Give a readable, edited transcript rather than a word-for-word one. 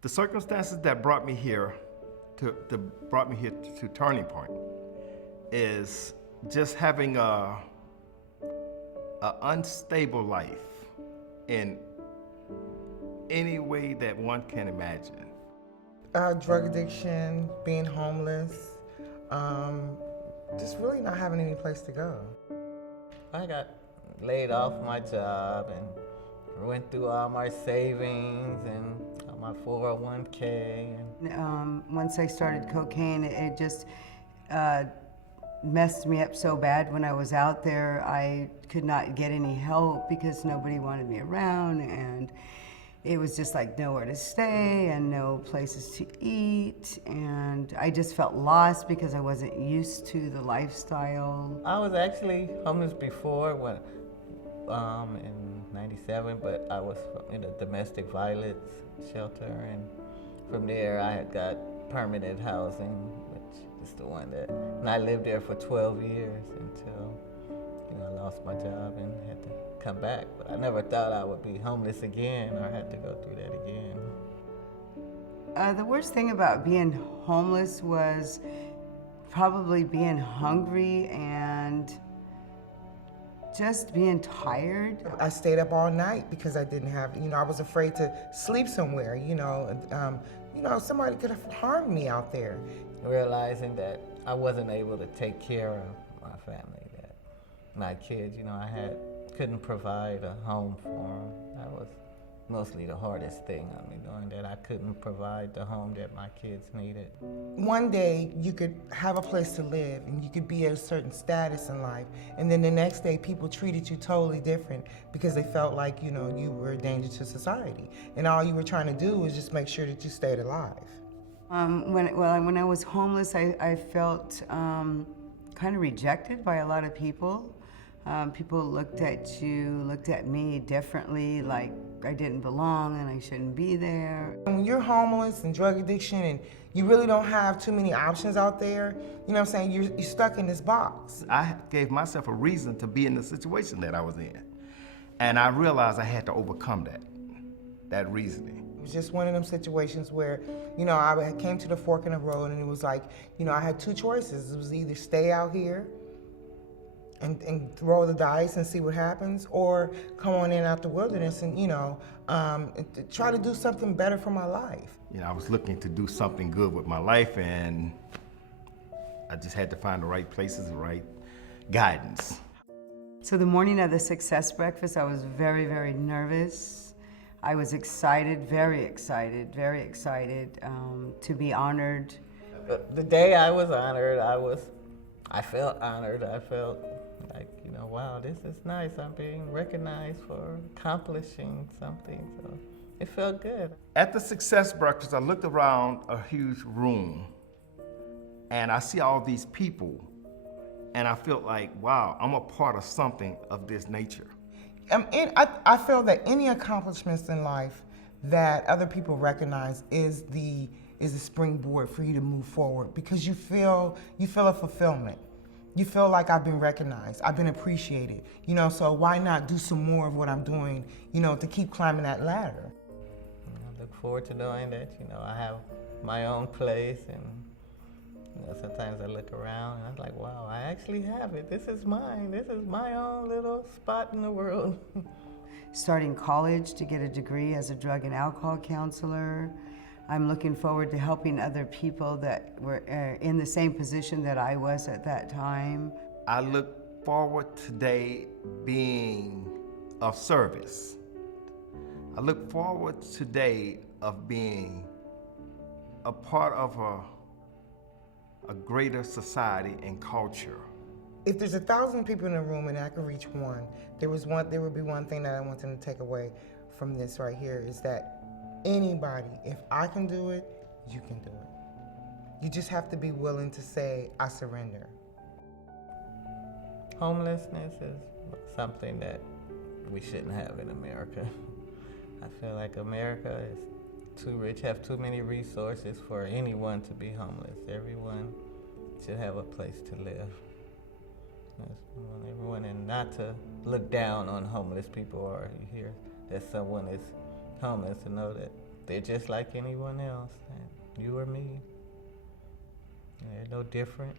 The circumstances that brought me here to Turning Point is just having a unstable life in any way that one can imagine. Drug addiction, being homeless, just really not having any place to go. I got laid off my job and went through all my savings and my 401k. Once I started cocaine, it just messed me up so bad. When I was out there, I could not get any help because nobody wanted me around, and it was just like nowhere to stay and no places to eat, and I just felt lost because I wasn't used to the lifestyle. I was actually homeless before when, in '97, but I was in a domestic violence shelter, and from there I had got permanent housing, which is the one that, and I lived there for 12 years until, I lost my job and had to come back. But I never thought I would be homeless again or had to go through that again. The worst thing about being homeless was probably being hungry and just being tired. I stayed up all night because I didn't have, I was afraid to sleep somewhere, somebody could have harmed me out there. Realizing that I wasn't able to take care of my family, that my kids, couldn't provide a home for them. That was mostly the hardest thing on me, knowing that I couldn't provide the home that my kids needed. One day you could have a place to live and you could be at a certain status in life, and then the next day people treated you totally different because they felt like, you were a danger to society. And all you were trying to do was just make sure that you stayed alive. When I was homeless, I felt kind of rejected by a lot of people. People looked at me differently, like I didn't belong and I shouldn't be there. When you're homeless and drug addiction and you really don't have too many options out there, you're stuck in this box. I gave myself a reason to be in the situation that I was in. And I realized I had to overcome that reasoning. It was just one of them situations where, I came to the fork in the road and it was like, I had two choices. It was either stay out here and throw the dice and see what happens, or come on in out the wilderness and, try to do something better for my life. I was looking to do something good with my life, and I just had to find the right places, the right guidance. So the morning of the success breakfast, I was very, very nervous. I was excited, very excited to be honored. The day I was honored, I felt honored. I felt like, wow, this is nice. I'm being recognized for accomplishing something. So it felt good. At the success breakfast, I looked around a huge room and I see all these people and I felt like, wow, I'm a part of something of this nature. I feel that any accomplishments in life that other people recognize is the springboard for you to move forward, because you feel a fulfillment. You feel like I've been recognized, I've been appreciated, so why not do some more of what I'm doing, to keep climbing that ladder. I look forward to knowing that, I have my own place, and sometimes I look around and I'm like, wow, I actually have it. This is mine. This is my own little spot in the world. Starting college to get a degree as a drug and alcohol counselor. I'm looking forward to helping other people that were in the same position that I was at that time. I look forward today being of service. I look forward today of being a part of a greater society and culture. If there's 1,000 people in a room and I could reach one, there would be one thing that I want them to take away from this right here, is that anybody, if I can do it, you can do it. You just have to be willing to say, I surrender. Homelessness is something that we shouldn't have in America. I feel like America is too rich, have too many resources for anyone to be homeless. Everyone should have a place to live. Everyone, and not to look down on homeless people, or you hear that someone is homeless, to know that they're just like anyone else. You or me. They're no different.